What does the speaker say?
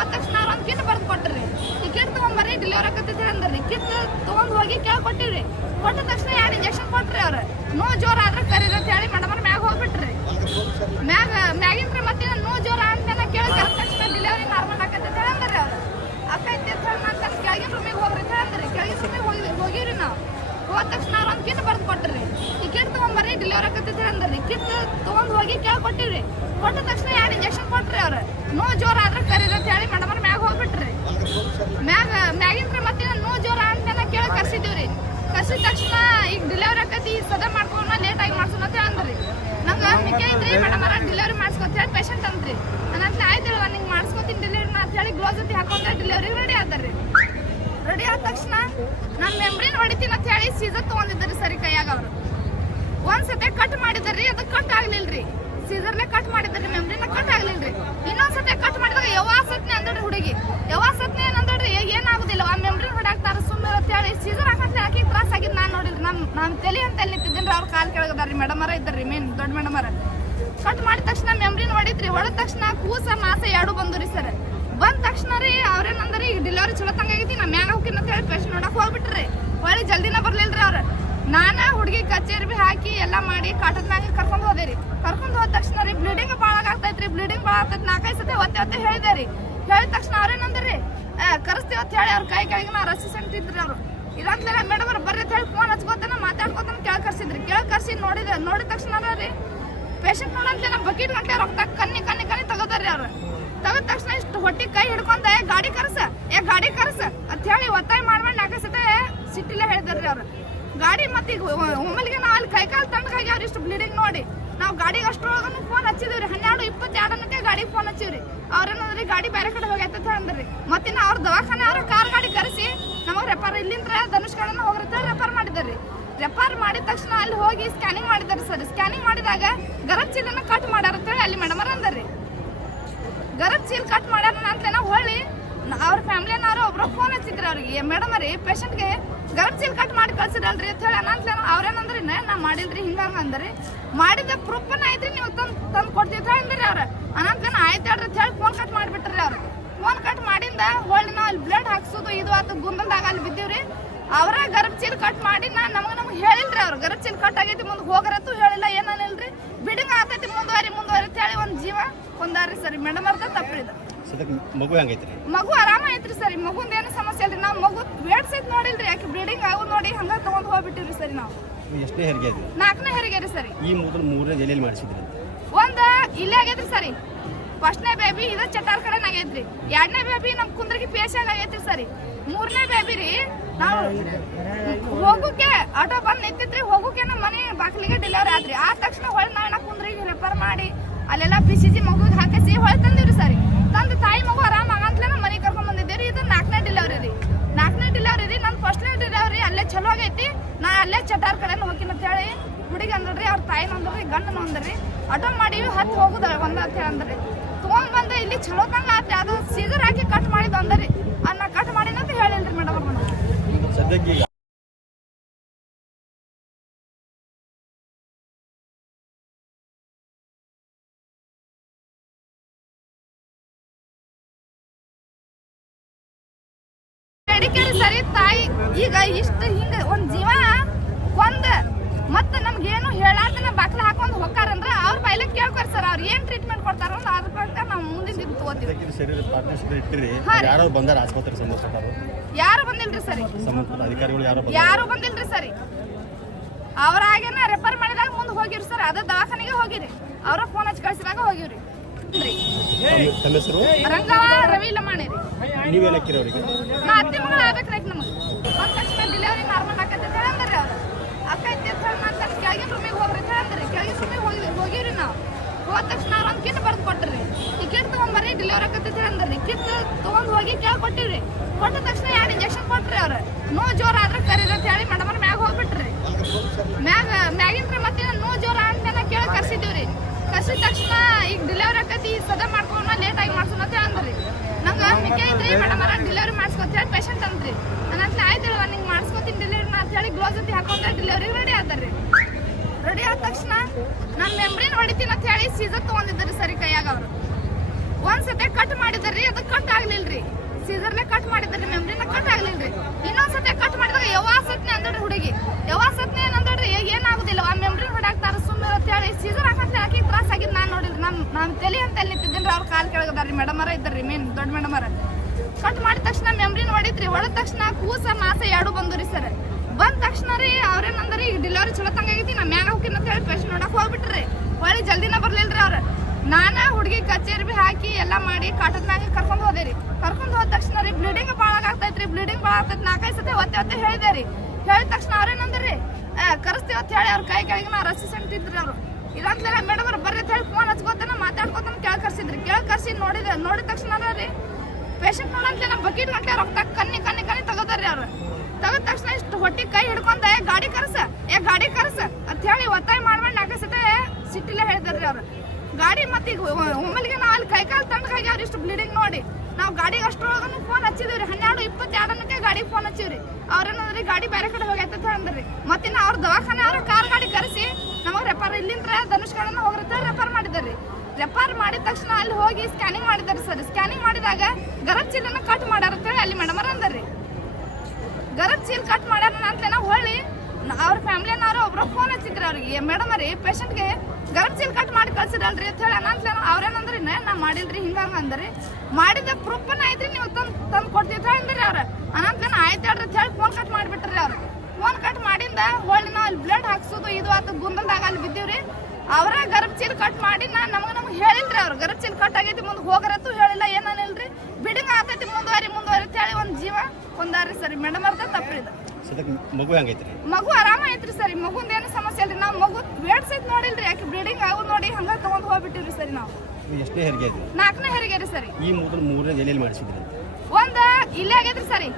ಹೋದ ತಕ್ಷಣ ಅವ್ರು ಒಂದು ಕಿಟ್ ಬರ್ದು ಕೊಟ್ರಿ. ಈ ಕಿಟ್ ತೊಗೊಂಬರ್ರಿ ಡೆಲಿವರಿ ಆಕತ್ತೈತಿ ಅಂದ್ರಿ. ಕಿಟ್ ತೊಗೊಂಡು ಹೋಗಿ ಕೇಳಿ ಕೊಟ್ಟಿರಿ. ಕೊಟ್ಟ ತಕ್ಷಣ 2 ಇಂಜೆಕ್ಷನ್ ಕೊಟ್ರಿ. ಅವ್ರು ನೋವು ಜೋರ ಆದ್ರೆ ಕರೀರಿ ಅಂತ ಹೇಳಿ ಮೇಡಮ್ ಅವ್ರ ಮ್ಯಾಗ ಹೋಗ್ಬಿಟ್ರಿ. ಮ್ಯಾಗಿಂದ್ರೆ ಮತ್ತೆ ನೋವು ಜೋರ ಅಂತ ಕೇಳಿ ಕರೆದ ತಕ್ಷಣ ಡೆಲಿವರಿ ನಾರ್ಮಲ್ ಆಕತ್ತೈತಿ ಅಂದ್ರಿ. ಅವ್ರು ಅಕ್ಕೈತಿ ಅಂತ ಹೇಳಿ ನಾನು ಕೆಳಗಿನ ರೂಮಿಗೆ ಹೋಗ್ರಿ ಅಂತ ಅಂದ್ರಿ. ಕೆಳಗಿನ ರೂಮಿಗೆ ಹೋಗಿವ್ರಿ. ನಾವು ಹೋದ ತಕ್ಷಣ ಅವ್ರು ಒಂದು ಕಿಟ್ ಬರ್ದು ಕೊಟ್ರಿ. ಈ ಕಿಟ್ ತೊಗೊಂಬರ್ರಿ ಡೆಲಿವರಿ ಆಕತ್ತೈತಿ ಅಂದ್ರಿ. ಕಿಟ್ ತೊಗೊಂಡು ಹೋಗಿ ಕೇಳಿ ಕೊಟ್ಟಿರಿ. ಕೊಟ್ಟ ತಕ್ಷಣ 2 ಇಂಜೆಕ್ಷನ್ ಕೊಟ್ರಿ. ಅವ್ರು ನೋವು ಜೋರ ಆದ್ರೆ ಕರೀರಿ ಅಂತ ಹೇಳಿ ಮೇಡಮ್ ಅವ್ರ ಮ್ಯಾಗ ಹೋಗ್ಬಿಟ್ರಿ. ಮ್ಯಾಗಿಂದ್ರೆ ಮತ್ತೆ ನೋವು ಜೋರ ಅಂತ ಕೇಳಿ ಕರ್ಸಿದ್ದೀವ್ರಿ. ಕರ್ಸಿದ ತಕ್ಷಣ ಈಗ ಡೆಲಿವರಿ ಆಕತಿ ಸದಾ ಮಾಡ್ಕೊಂಡು ಲೇಟ್ ಆಗಿ ಮಾಡ್ಸೋಣ ಅಂತ ಅಂದ್ರಿ. ನಂಗೆ ಮಿಕ್ಕ ಐತ್ರಿ ಮೇಡಮ್ ಅವ್ರ ಡೆಲಿವರಿ ಮಾಡ್ಸ್ಕೊತ ಹೇಳಿ ಪೇಷಂಟ್ ಅಂದ್ರಿ. ನಾನು ಆಯ್ತು ಹೇಳುವ ನಿಂಗೆ ಮಾಡ್ಸ್ಕೊತೀನಿ ಡೆಲಿವರಿನ ಅಂತ ಹೇಳಿ ಗ್ಲೌಸ್ ಜೊತೆ ಹಾಕೊಂಡ್ರೆ ಡೆಲಿವರಿ ರೆಡಿ ಆದ್ರಿ. ರೆಡಿ ಆದ ತಕ್ಷಣ ನಾನು ಮೆಮ್ರಿನ್ ಹೊಡಿತೀನಿ ಅಂತ ಹೇಳಿ ಸೀಸರ್ ತೊಗೊಂಡಿದ್ರಿ ಸರಿ ಕೈಯಾಗ. ಅವರು ಒಂದ್ಸತಿ ಕಟ್ ಮಾಡಿದ್ರಿ, ಅದು ಕಟ್ ಆಗ್ಲಿಲ್ರಿ. ಸೀಸರ್ಲೆ ಕಟ್ ಮಾಡಿದ್ರಿ, ಮೆಮ್ರಿನ ಕಟ್ ಆಗ್ಲಿಲ್ರಿ. ಇನ್ನೊಂದ್ಸತಿ ಕಟ್ ಮಾಡಿದಾಗ ಯವಾಸತ್ನೆ ಅಂದ್ರಿ ಹುಡುಗಿ. ಯವಾಸತ್ನೆ ಏನಂದ್ರಿ ಏನಾಗುದಿಲ್ಲ ಆ ಮೆಮ್ರಿನ್ ಹೊಡಾಕ್ತಾರ ಸುಮ್ಮನೆ ಅಂತ ಹೇಳಿ ಸೀಸರ್ ಹಾಕಂತ ಹಾಕಿ ತ್ರಾಸ ಆಗಿದ್ದು ನಾನು ನೋಡಿಲ್ರಿ. ನಮ್ಮ ತಲೆ ಅಂತ ಅಲ್ಲಿ ನಿಂತಿದ್ದೀನಿ. ಅವ್ರ ಕಾಲ್ ಕೆಳಗದಾರ್ರಿ. ಮೇಡಮ್ ಅವರ ಇದ್ದಾರ್ರಿ, ಮೇನ್ ದೊಡ್ಡ ಮೇಡಮ್ ಅವರ. ಕಟ್ ಮಾಡಿದ ತಕ್ಷಣ ಮೆಮ್ರಿನ್ ಹೊಡಿತ್ರಿ. ಹೊಡೆದ ತಕ್ಷಣ ಕೂಸ ಮಾಸ 2 ಬಂದ್ರಿ ಸರ್. ಬಂದ ತಕ್ಷಣ ರೀ ಅವ್ರೇನಂದ್ರಿ ಈಗ ಡೆಲಿವರಿ ಚಲೋ ತಂಗಾಗೈತಿ ನಾ ಮ್ಯಾಗ ಹೋಗಿನ ಅಂತ ಹೇಳಿ ಪೇಷಂಟ್ ನೋಡಕ್ ಹೋಗ್ಬಿಟ್ರಿ. ಹೊಳ್ಳಿ ಜಲ್ದಿನ ಬರ್ಲಿಲ್ರಿ ಅವ್ರು. ನಾನಾ ಹುಡುಗಿ ಕಚೇರಿ ಬಿ ಹಾಕಿ ಎಲ್ಲ ಮಾಡಿ ಕಾಟದ ಮ್ಯಾಗ ಕರ್ಕೊಂಡು ಹೋದೇರಿ. ಕರ್ಕೊಂಡು ಹೋದ ತಕ್ಷಣ ರೀ ಬ್ಲೀಡಿಂಗ್ ಭಾಳ ಆಗ್ತೈತ್ರಿ. ಬ್ಲೀಡಿಂಗ್ ಭಾಳ ಆಗ್ತೈತಿ 4-5 ಸತಿ ಒತ್ತೆ ಹೇಳಿದೆ ರೀ. ಹೇಳಿದ ತಕ್ಷಣ ಅವ್ರೇನಂದ್ರಿ ಕರೆಸ್ತೀವಿ ಅಂತ ಹೇಳಿ ಅವ್ರ ಕೈ ಕೆಳಗೆ ನಾವು ಅಸಿಸ್ಟೆಂಟ್ ಇದ್ರಿ. ಅವರು ಇದಂತಲೇ ಮೇಡಮ್ ಅವ್ರು ಬರ್ರಿ ಅಂತ ಹೇಳಿ ಫೋನ್ ಹಚ್ಕೋತಾನ ಮಾತಾಡ್ಕೋತಾನ ಕೆಳಗೆ ಕರ್ಸಿದ್ರಿ. ಕೆಳಗೆ ಕರ್ಸಿ ನೋಡಿದ ತಕ್ಷಣ ರೀ ಪೇಷಂಟ್ ನೋಡಂತ ನಮ್ಮ ಬಕೀಟ್ ಗಂಟೆ ರೊಕ್ಕ ಕಣ್ಣಿ ತಗೋದಾರ್ರಿ. ಅವ್ರು ತಗದ ತಕ್ಷಣ ಇಷ್ಟು ಹೊಟ್ಟಿ ಕೈ ಹಿಡ್ಕೊಂಡ ಗಾಡಿ ಕರ್ಸ ಅಂತ ಹೇಳಿ ಒತ್ತಾಯ ಮಾಡ್ಕೊಂಡು 4 ಸತಿ ಸಿಟ್ಟಿಲ್ಲ ಹೇಳಿದಾರ್ರಿ. ಅವ್ರು ಗಾಡಿ ಮತ್ತೆ ಈಗ ಒಮ್ಮೆಲಿಗೆ ನಾವು ಅಲ್ಲಿ ಕೈಕಾಲು ತಣ್ಣಗಾಗಿ ಅವ್ರು ಇಷ್ಟು ಬ್ಲೀಡಿಂಗ್ ನೋಡಿ ನಾವು ಗಾಡಿಗೆ ಅಷ್ಟರೊಳಗೂ ಫೋನ್ ಹಚ್ಚಿದ್ವಿ. 12:22 ಗಾಡಿಗೆ ಫೋನ್ ಹಚ್ಚಿವ್ರಿ. ಅವ್ರೇನಂದ್ರಿ ಗಾಡಿ ಬೇರೆ ಕಡೆ ಹೋಗೈತೆ ಅಂತ ಅಂದ್ರಿ. ಮತ್ತಿನ್ನ ಅವ್ರ ದವಾಖಾನೆ ಅವ್ರ ಕಾರ್ ಗಾಡಿ ಕರೆಸಿ ನಮಗೆ ರೆಫರ್ ಇಲ್ಲಿಂದ ಧನುಷ್ಕಡನ್ನ ಹೋಗಿರ್ತಾರೆ ರೆಫರ್ ಮಾಡಿದಾರ್ರಿ. ರೆಫರ್ ಮಾಡಿದ ತಕ್ಷಣ ಅಲ್ಲಿ ಹೋಗಿ ಸ್ಕ್ಯಾನಿಂಗ್ ಮಾಡಿದಾರೆ ಸರ್. ಸ್ಕ್ಯಾನಿಂಗ್ ಮಾಡಿದಾಗ ಗರಬ್ ಚೀಲನ್ನ ಕಟ್ ಮಾಡ್ಯಾರ ಅಂತೇಳಿ ಅಲ್ಲಿ ಮೇಡಮ್ ಅವ್ರ ಅಂದ್ರಿ. ಗರಬ್ ಚೀಲ್ ಕಟ್ ಮಾಡ್ಯಾರ ಅಂತ ನಾವು ಹೊಳ್ಳಿ ಅವ್ರ ಫ್ಯಾಮಿಲಿಯವ್ರು ಒಬ್ರು ಫೋನ್ ಹಚ್ಚಿದ್ರಿ ಅವ್ರಿಗೆ. ಮೇಡಮ್ ರೀ ಪೇಷಂಟ್ಗೆ ಗರಬ್ ಚೀಲ್ ಕಟ್ ಮಾಡಿ ಕಳ್ಸಿರಲ್ರಿ ಅಂತ ಹೇಳಿ ಅನಂತಲೇನೋ ಅವ್ರೇನಂದ್ರಿ ನಾ ಮಾಡಿಲ್ರಿ ಹಿಂಗಂಗ ಅಂದ್ರಿ. ಮಾಡಿದ ಪ್ರೂಫನ್ನ ಐತ್ರಿ ನೀವು ತಂದು ಕೊಡ್ತೀವಿ ಅಂದ್ರಿ. ಅವ್ರು ಅನಂತಲೇನ ಆಯ್ತು ಹೇಳ್ರಿ ಅಂತ ಹೇಳಿ ಫೋನ್ ಕಟ್ ಮಾಡಿಬಿಟ್ರಿ. ಅವ್ರು ಫೋನ್ ಕಟ್ ಮಾಡಿಂದ ಹೊಳ್ಳಿ ನಾವು ಅಲ್ಲಿ ಬ್ಲಡ್ ಹಾಕ್ಸೋದು ಇದು ಆತು ಗುಂದಲ್ದಾಗ ಅಲ್ಲಿ ಬಿದ್ದೀವ್ರಿ. ಅವರ ಗರ್ಭ ಚೀಲ್ ಕಟ್ ಮಾಡಿ ನಮ್ಗೆ ಹೇಳಿಲ್ರಿ. ಅವ್ರು ಗರ್ಭ ಚೀಲ್ ಕಟ್ ಆಗೈತಿ ಮುಂದೆ ಹೋಗರತ್ತು ಹೇಳಿಲ್ಲ ಏನಿಲ್ರಿ. ಬಿಡಿಂಗ್ ಆಗ್ತೈತಿ ಮುಂದುವರಿ ಅಂತ ಹೇಳಿ ಒಂದು ಜೀವ ಕೊಂದಾರ್ರಿ ಸರಿ. ಮೇಡಮ್ ಅರ್ಧ ತಪ್ಪಿದ ಮಗು ಹೆಂಗೈತ್ರಿ? ಮಗು ಆರಾಮ ಐತ್ರಿ ಸರಿ. ಮಗುಂದ ಏನು ಸಮಸ್ಯೆ ಇಲ್ರಿ. ನಾವು ಮಗು ವೇಟ್ ಸೈತ್ ನೋಡಿಲ್ರಿ. ಯಾಕೆ ಬ್ಲೀಡಿಂಗ್ ಆಗೋ ನೋಡಿ ಹಂಗ ತಗೊಂಡ್ ಹೋಗ್ಬಿಟ್ಟಿವ್ರಿ ಸರಿ. ನಾವು ಎಷ್ಟನೇ ಹೆರಿಗೆ ಅದು? 4ನೇ ಹೆರಿಗೆ ರೀ ಸರಿ. ಈ ಮೊದಲು 3ನೇ ಎಲ್ಲಿ ಮಾಡಿಸಿದ್ರಿ? ಒಂದು ಇಲ್ಲೇ ಆಗೈತ್ರಿ ಸರಿ. ಫಸ್ಟ್ನೇ ಬೇಬಿ ಇದು ಚಟಾರ್ ಕಡೆ ಆಗೈತ್ರಿ. 2ನೇ ಬೇಬಿ ನಮ್ ಕುಂದ್ರಿಗೆ ಪೇಶಾಗ ಆಗೈತ್ರಿ ಸರಿ. 3ನೇ ಬೇಬಿ ರೀ ನಾವು ಹೋಗೋಕೆ ಆಟೋ ಬಂದು ನಿಂತಿದ್ರಿ. ಹೋಗೋಕೆ ನಮ್ಮ ಮನೆ ಬಾಗಿಲಿಗೆ ಡೆಲಿವರಿ ಆದ್ರಿ. ಆದ ತಕ್ಷಣ ಹೊಳ್ಳಿ ನಾವು ಕುಂದ್ರಿಗೆ ರೆಫರ್ ಮಾಡಿ ಅಲ್ಲೆಲ್ಲ BCG ಮಗುಗೆ ಹಾಕಿಸಿ ಹೊಳ್ಳಿ ತಂದಿವ್ರಿ ಸರಿ. ತಂದು ತಾಯಿ ಮಗು ಆರಾಮ ಆಗಂತಲೇ ನಮ್ಮ ಮನೆಗೆ ಕರ್ಕೊಂಡ್ ಬಂದಿದ್ದೀರಿ. ಇದು 4ನೇ ಡೆಲಿವರಿ ರೀ. 4ನೇ ಡೆಲಿವರಿ ರೀ. ನನ್ನ ಫಸ್ಟ್ನೇ ಡೆಲಿವರಿ ಅಲ್ಲೇ ಚಲೋ ಆಗೈತಿ. ನಾ ಅಲ್ಲೇ ಚಟಾರ್ ಕಡೆನ ಹೋಗಿನ ಅಂತ ಹೇಳಿ ಹುಡುಗಿ ಅಂದ್ರಿ. ಅವ್ರ ತಾಯಿನ ಅಂದ್ರಿ ಗಂಡನ ಅಂದ್ರಿ. ಆಟೋ ಮಾಡೀವಿ ಹತ್ತು ಹೋಗುದ ಒಂದ ಅಂತ ಹೇಳಿ ಅಂದ್ರಿ. ತೊಗೊಂಡ್ಬಂದು ಇಲ್ಲಿ ಚಲೋ ತಂಗ ಆತ್ರಿ. ಅದು ಸೀಸರ್ ಹಾಕಿ ಕಟ್ ಮಾಡಿದ್ದು ಅಂದ್ರಿ. ಅದನ್ನ ಕಟ್ ಮಾಡಿನಂತ ಹೇಳಿಲ್ರಿ ಮೇಡಮ್ ಅವ್ರು. ಸದ್ಯಕ್ಕೆ ಸರಿ ತಾಯಿ ಈಗ ಇಷ್ಟ ಹಿಂಗ ಒಂದ್ ಜೀವ ಕೊಂದ ಮತ್ತ ನಮ್ಗೇನು ಹೇಳಾರ್ದನ ಬಾಕ್ಲ ಹಾಕೊಂಡ್ ಹೋಗ್ತಾರಂದ್ರ ಅವ್ರ ಬೈಲೆ ಕೇಳ್ಕೊರ್ ಸರ್. ಅವ್ರ ಏನ್ ಟ್ರೀಟ್ಮೆಂಟ್ ಕೊಡ್ತಾರ ಅದ್ರ ಪ್ರಕಾರ ನಾವು ಮುಂದಿನ ತಗೋತೀವಿ. ಯಾರು ಬಂದಾರ ಆಸ್ಪತ್ರೆ ಸಂಬಂಧಪಟ್ಟರು? ಯಾರು ಬಂದಿಲ್ರಿ ಸರಿ. ಸಂಬಂಧಪಟ್ಟ ಅಧಿಕಾರಿಗಳು ಯಾರು ಬಂದಿಲ್ರಿ ಸರಿ. ಅವ್ರಾಗೇನ ರೆಫರ್ ಮಾಡಿದಾಗ ಮುಂದೆ ಹೋಗಿರಿ ಸರ್. ಅದ ದವಾಖಾನೆಗೆ ಹೋಗಿರಿ. ಅವ್ರ ಫೋನ್ ಹಚ್ಚಿ ಕಳ್ಸಿದಾಗ ಹೋಗಿವ್ರಿ. ರಂಗವ ರವಿ ಲಮಾಣಿ ರೀ. ನೀವೇನ್ ಹಾಕಿರಿ ಅವ್ರಿಗೆ? ನಾ ಅತ್ತೆ ಮಗಳು ಆಗ್ಬೇಕ್ರಿ ನಮಗೆ. ಬಂದ ತಕ್ಷಣ ಡೆಲಿವರಿ ನಾರ್ಮಲ್ ಆಕೈತೆ ಅಂತ ಹೇಳಂದ್ರಿ. ಅವ್ರು ಅಕ್ಕೈತಿ ಅಂತ ಹೇಳಿ ನಾನು ಕೆಳಗಿನ ರೂಮಿಗೆ ಹೋಗ್ರಿ ಅಂತ ಹೇಳಂದ್ರಿ. ಕೆಳಗಿನ ರೂಮಿಗೆ ಹೋಗಿವ್ರಿ. ನಾವು ಹೋದ ತಕ್ಷಣ ಅವ್ರು ಒಂದು ಕಿಟ್ ಬರ್ದು ಕೊಟ್ರಿ. ಈ ಕಿಟ್ ತೊಗೊಂಬರ್ರಿ ಡೆಲಿವರಿ ಆಕೈತೆ ಅಂದ್ರಿ. ಕಿಟ್ ತೊಗೊಂಡು ಹೋಗಿ ಕೇಳಿ ಕೊಟ್ಟಿವ್ರಿ. ಕೊಟ್ಟ ತಕ್ಷಣ 2 ಇಂಜೆಕ್ಷನ್ ಕೊಟ್ರಿ. ಅವ್ರು ನೋವು ಜೋರ ಆದ್ರೆ ಕರೀರಿ ಅಂತ ಹೇಳಿ ಮೇಡಮ್ ಅವ್ರ ಮ್ಯಾಗ ಹೋಗ್ಬಿಟ್ರಿ. ಮ್ಯಾಗಿಂದ್ರೆ ಮತ್ತೆ ನೋವು ಜೋರ ಅಂತ ಕೇಳಿ ಕರ್ಸಿದ್ದೀವ್ರಿ. ಕರ್ಸಿದ ತಕ್ಷಣ ಈಗ ಡೆಲಿವರಿ ಆಕತಿ ಸದಾ ಮಾಡ್ಕೊಂಡು ಲೇಟ್ ಆಗಿ ಮಾಡ್ಸೋಣ ಅಂತ ಅಂದ್ರಿ. ನಂಗೆ ಮಿಕ್ಕ ಐತ್ರಿ ಮೇಡಮ್ ಅವ್ರ ಡೆಲಿವರಿ ಮಾಡ್ಸ್ಕೊತ ಹೇಳಿ ಪೇಷಂಟ್ ಅಂದ್ರಿ. ನಾನು ಆಯ್ತು ಹೇಳುವ ನಿಂಗೆ ಮಾಡ್ಸ್ಕೊತೀನಿ ಡೆಲಿವರಿನ ಅಂತ ಹೇಳಿ ಗ್ಲೌಸ್ ಜೊತೆ ಹಾಕೊಂಡ್ರೆ ಡೆಲಿವರಿ ರೆಡಿ ಆದ್ರಿ. ರೆಡಿ ಆದ ತಕ್ಷಣ ನಾನು ಮೆಮ್ರಿನ್ ಹೊಡಿತೀನಿ ಅಂತ ಹೇಳಿ ಸೀಸರ್ ತೊಗೊಂಡಿದ್ರಿ ಸರಿ ಕೈಯಾಗ. ಅವರು ಒಂದ್ಸತಿ ಕಟ್ ಮಾಡಿದ್ರಿ ಅದು ಕಟ್ ಆಗ್ಲಿಲ್ರಿ ಸೀಸರ್ಲೆ ಕಟ್ ಮಾಡಿದ್ರಿ ಮೆಮ್ರಿನ ಕಟ್ ಆಗ್ಲಿಲ್ರಿ ಇನ್ನೊಂದ್ಸತಿ ಕಟ್ ಮಾಡಿದಾಗ ಯವಾಸತ್ನೆ ಅಂದಡ್ರಿ ಹುಡುಗಿ ಯವಾಸತ್ನೆ ಏನಂದಡ್ರಿ ಏನಾಗುದಿಲ್ಲ ಆ ಮೆಮ್ರಿ ಹೊಡಾಕ್ತಾರ ಸುಮ್ಮನೆ ಅಂತ ಹೇಳಿ ಸೀಸರ್ ಹಾಕಂತ ಹಾಕಿ ತ್ರಾಸ ಆಗಿದ್ ನಾನ್ ನೋಡಿಲ್ರಿ ನಮ್ ತಲೆ ಅಂತ ನಿಂತಿದ್ದೇನ್ರಿ ಅವ್ರ ಕಾಲ್ ಕೆಳಗದಾರ್ರಿ ಮೇಡಮರ ಇದ್ದಾರ್ರಿ ಮೇನ್ ದೊಡ್ಡ ಮೇಡಮರ ಕಟ್ ಮಾಡಿದ ತಕ್ಷಣ ಮೆಮ್ರಿನ ಹೊಡಿತ್ರಿ ಹೊಡೆದ ತಕ್ಷಣ ಕೂಸ ಮಾಸ ಎರಡು ಬಂದ್ರಿ ಸರ್ ಬಂದ ತಕ್ಷಣ ರೀ ಅವ್ರೇನಂದ್ರಿ ಈಗ ಡೆಲಿವರಿ ಚಲೋ ತಂಗಾಗೈತಿ ನಾ ಮ್ಯಾಗ ಹೋಗಿನ ಅಂತ ಹೇಳಿ ಪೇಷಂಟ್ ನೋಡಕ್ ಹೋಗ್ಬಿಟ್ರಿ ಹೊಳ್ಳಿ ಜಲ್ದಿನ ಬರ್ಲಿಲ್ರಿ ಅವ್ರ ನಾನ ಹುಡುಗಿ ಕಚೇರಿ ಬಿ ಹಾಕಿ ಎಲ್ಲಾ ಮಾಡಿ ಕಾಟದ ಮ್ಯಾಗ ಕರ್ಕೊಂಡ್ ಹೋದೇರಿ ಕರ್ಕೊಂಡ್ ಹೋದ ತಕ್ಷಣ ರೀ ಬ್ಲೀಡಿಂಗ್ ಭಾಳ ಆಗ್ತೈತ್ರಿ ಬ್ಲೀಡಿಂಗ್ ಭಾಳ ಆಗ್ತೈತಿ 4-5 ಸತಿ ಒತ್ತೆ ಹೇಳಿದೇರಿ ಹೇಳಿದ ತಕ್ಷಣ ಅವ್ರೇನಂದ್ರಿ ಕರೆಸ್ತೀವಿ ಅಂತ ಹೇಳಿ ಅವ್ರ ಕೈ ಕೆಳಗೆ ನಾ ಅಸಿಸ್ಟೆಂಟ್ ಇದ್ರಿ ಅವ್ರು ಇದಂತಲೇ ಮೇಡಮ್ ಅವ್ರು ಬರ್ರಿ ಅಂತ ಹೇಳಿ ಫೋನ್ ಹಚ್ಕೋತಾನ ಮಾತಾಡ್ಕೋತಾನ ಕೆಳಗೆ ಕರ್ಸಿದ್ರಿ ಕೆಳಗೆ ಕರ್ಸಿ ನೋಡಿದ ತಕ್ಷಣ ರೀ ಪೇಷಂಟ್ ನೋಡಂತ ನಮ್ಮ ಬಕೀಟ್ ಗಂಟೆ ರೊಕ್ಕ ಕಣ್ಣಿ ತಗೋತಾರ್ರಿ ಅವ್ರು ತಗದ ತಕ್ಷಣ ಇಷ್ಟು ಹೊಟ್ಟಿ ಕೈ ಹಿಡ್ಕೊಂಡ ಗಾಡಿ ಕರ್ಸ ಅಂತ ಹೇಳಿ ಒತ್ತಾಯ ಮಾಡ್ಕೊಂಡು 4 ಸತಿ ಸಿಟ್ಟಿಲ್ಲ ಹೇಳಿದಾರ್ರಿ ಅವ್ರು ಗಾಡಿ ಮತ್ತೆ ಈಗ ಒಮ್ಮೆಲಿಗೆ ನಾವು ಅಲ್ಲಿ ಕೈಕಾಲು ತಣ್ಣಗಾಗಿ ಅವ್ರು ಇಷ್ಟು ಬ್ಲೀಡಿಂಗ್ ನೋಡಿ ನಾವು ಗಾಡಿಗೆ ಅಷ್ಟರೊಳಗೂ ಫೋನ್ ಹಚ್ಚಿದ್ವಿ 12:22 ಗಾಡಿಗೆ ಫೋನ್ ಹಚ್ಚಿವ್ರಿ ಅವ್ರೇನಂದ್ರಿ ಗಾಡಿ ಬೇರೆ ಕಡೆ ಹೋಗೈತೆ ಅಂತ ಅಂದ್ರಿ ಮತ್ತಿನ್ನ ಅವ್ರ ದವಾಖಾನೆ ಅವ್ರ ಕಾರ್ ಗಾಡಿ ಕರೆಸಿ ನಮಗೆ ರೆಫರ್ ಇಲ್ಲಿಂದ ಧನುಷ್ಕಳನ್ನ ಹೋಗ್ರತ್ತೆ ರೆಫರ್ ಮಾಡಿದಾರ್ರಿ ರೆಫರ್ ಮಾಡಿದ ತಕ್ಷಣ ಅಲ್ಲಿ ಹೋಗಿ ಸ್ಕ್ಯಾನಿಂಗ್ ಮಾಡಿದಾರೆ ಸರ್ ಸ್ಕ್ಯಾನಿಂಗ್ ಮಾಡಿದಾಗ ಗರಬ್ ಚೀಲನ ಕಟ್ ಮಾಡ್ಯಾರ ಅಂತ ಹೇಳಿ ಅಲ್ಲಿ ಮೇಡಮರ ಅಂದ್ರಿ ಗರಬ್ ಚೀಲ್ ಕಟ್ ಮಾಡ್ಯಾರ ಅಂತೇನ ಹೊಳ್ಳಿ ಅವ್ರ ಫ್ಯಾಮಿಲಿಯವ್ರು ಒಬ್ರು ಫೋನ್ ಹಚ್ಚಿದ್ರಿ ಅವ್ರಿಗೆ ಮೇಡಮ್ ರೀ ಪೇಷಂಟ್ಗೆ ಗರಬ್ ಚೀಲ್ ಕಟ್ ಮಾಡಿ ಕಳ್ಸಿರಲ್ರಿ ಅಂತ ಹೇಳಿ ಅನಂತಲೇನ ಅವ್ರೇನಂದ್ರಿ ನಾ ಮಾಡಿಲ್ರಿ ಹಿಂಗಂಗ ಅಂದ್ರಿ ಮಾಡಿದ ಪ್ರೂಫ್ನ ಐತ್ರಿ ನೀವು ತಂದು ಕೊಡ್ತಿದ್ರ ಅಂದ್ರಿ ಅವ್ರ ಅನಂತಲೇನ ಆಯ್ತು ಹೇಳ್ರಿ ಅಂತ ಹೇಳಿ ಫೋನ್ ಕಟ್ ಮಾಡಿಬಿಟ್ರಿ ಅವ್ರು ಫೋನ್ ಕಟ್ ಮಾಡಿಂದ ಹೊಳ್ಳಿ ನಾವು ಅಲ್ಲಿ ಬ್ಲಡ್ ಹಾಕ್ಸೋದು ಇದು ಆತ ಗುಂದಲ್ದಾಗ ಅಲ್ಲಿ ಬಿದ್ದೀವ್ರಿ ಅವರ ಗರ್ಭ ಚೀಲ್ ಕಟ್ ಮಾಡಿ ನಮ್ಗೆ ಹೇಳಿಲ್ರಿ ಅವ್ರು ಗರ್ಭ ಚೀಲ್ ಕಟ್ ಆಗೈತಿ ಮುಂದೆ ಹೋಗರತ್ತು ಹೇಳಿಲ್ಲ ಏನಿಲ್ರಿ ಬಿಡಿಂಗ್ ಆಗ್ತೈತಿ ಮುಂದುವರಿ ಅಂತ ಹೇಳಿ ಒಂದು ಜೀವ ಒಂದಾರಿ ಸರಿ ಮೇಡಮ್ ಅರ್ಧ ತಪ್ಪಿದ ಮಗು ಹೆಂಗೈತ್ರಿ ಮಗು ಆರಾಮ ಐತ್ರಿ ಸರಿ ಮಗುಂದ ಏನು ಸಮಸ್ಯೆ ಇಲ್ರಿ ನಾವು ಮಗು ವೇಟ್ ಸಹಿತ ನೋಡಿಲ್ರಿ ಯಾಕೆ ಬ್ಲೀಡಿಂಗ್ ಆಗು ನೋಡಿ ಹಂಗ ತಗೊಂಡ್ ಹೋಗ್ಬಿಟ್ಟಿವ್ರಿ ಸರಿ ನಾವು ಎಷ್ಟೇ ಹೆರಿಗೆ 4ನೇ ಹೆರಿಗೆ ರೀ ಸರಿ ಈ ಮೂರನೇ ಎಲ್ಲಿ ಮಾಡಿಸಿದ್ರಿ ಒಂದ ಇಲ್ಲೇ ಆಗೈತ್ರಿ ಸರಿ